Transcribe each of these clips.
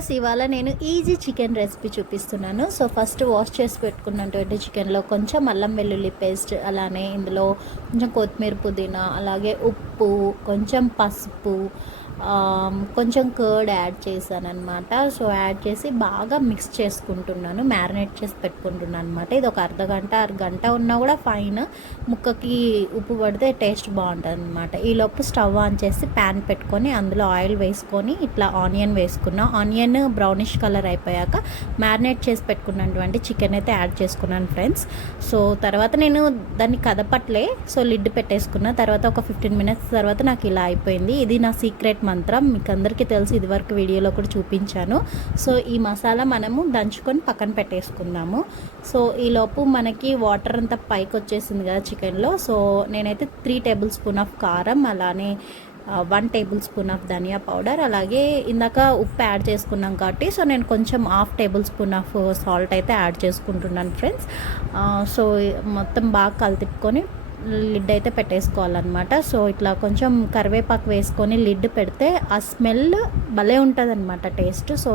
Viewers, ఇవాళ నేను easy chicken recipe చూపిస్తున్నాను. సో ఫస్ట్ వాష్ చేసి పెట్టుకున్నటువంటి చికెన్లో కొంచెం అల్లం వెల్లుల్లి పేస్ట్, అలానే ఇందులో కొంచెం కొత్తిమీర, పుదీనా, అలాగే ఉప్పు, కొంచెం పసుపు, కొంచెం కర్డ్ యాడ్ చేశాను అనమాట. సో యాడ్ చేసి బాగా మిక్స్ చేసుకుంటున్నాను, మ్యారినేట్ చేసి పెట్టుకుంటున్నాను అనమాట. ఇది ఒక అరగంట ఉన్నా కూడా ఫైన్. ముక్కకి ఉప్పు పడితే టేస్ట్ బాగుంటుంది అనమాట. ఈలోపు స్టవ్ ఆన్ చేసి ప్యాన్ పెట్టుకొని అందులో ఆయిల్ వేసుకొని ఇట్లా ఆనియన్ వేసుకున్నా. ఆనియన్ బ్రౌనిష్ కలర్ అయిపోయాక మ్యారినేట్ చేసి పెట్టుకున్నటువంటి చికెన్ అయితే యాడ్ చేసుకున్నాను ఫ్రెండ్స్. సో తర్వాత నేను దాన్ని కదపట్లే, సో లిడ్ పెట్టేసుకున్న. తర్వాత ఒక 15 మినిట్స్ తర్వాత నాకు ఇలా అయిపోయింది. ఇది నా సీక్రెట్ మంత్రం, మీకు అందరికీ తెలుసు, ఇదివరకు వీడియోలో కూడా చూపించాను. సో ఈ మసాలా మనము దంచుకొని పక్కన పెట్టేసుకుందాము. సో ఈలోపు మనకి వాటర్ అంతా పైకి వచ్చేసింది కదా చికెన్లో. సో నేనైతే 3 టేబుల్ స్పూన్ ఆఫ్ కారం, అలానే 1 టేబుల్ స్పూన్ ఆఫ్ ధనియా పౌడర్, అలాగే ఇందాక ఉప్పు యాడ్ చేసుకున్నాం కాబట్టి సో నేను కొంచెం 1/2 టేబుల్ స్పూన్ ఆఫ్ సాల్ట్ అయితే యాడ్ చేసుకుంటున్నాను ఫ్రెండ్స్. సో మొత్తం బాగా కలితిప్పుకొని లిడ్ అయితే పెట్టేసుకోవాలన్నమాట. సో ఇట్లా కొంచెం కరివేపాకు వేసుకొని లిడ్ పెడితే ఆ స్మెల్ భలే ఉంటుంది అనమాట, టేస్ట్. సో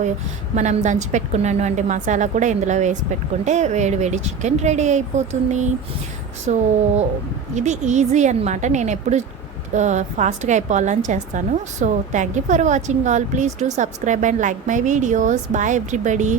మనం దంచి పెట్టుకున్నటువంటి మసాలా కూడా ఇందులో వేసి పెట్టుకుంటే వేడి వేడి చికెన్ రెడీ అయిపోతుంది. సో ఇది ఈజీ అనమాట, నేను ఎప్పుడు ఫాస్ట్గా అయిపోవాలని చేస్తాను. So thank you for watching all. Please do subscribe and like my videos. Bye everybody.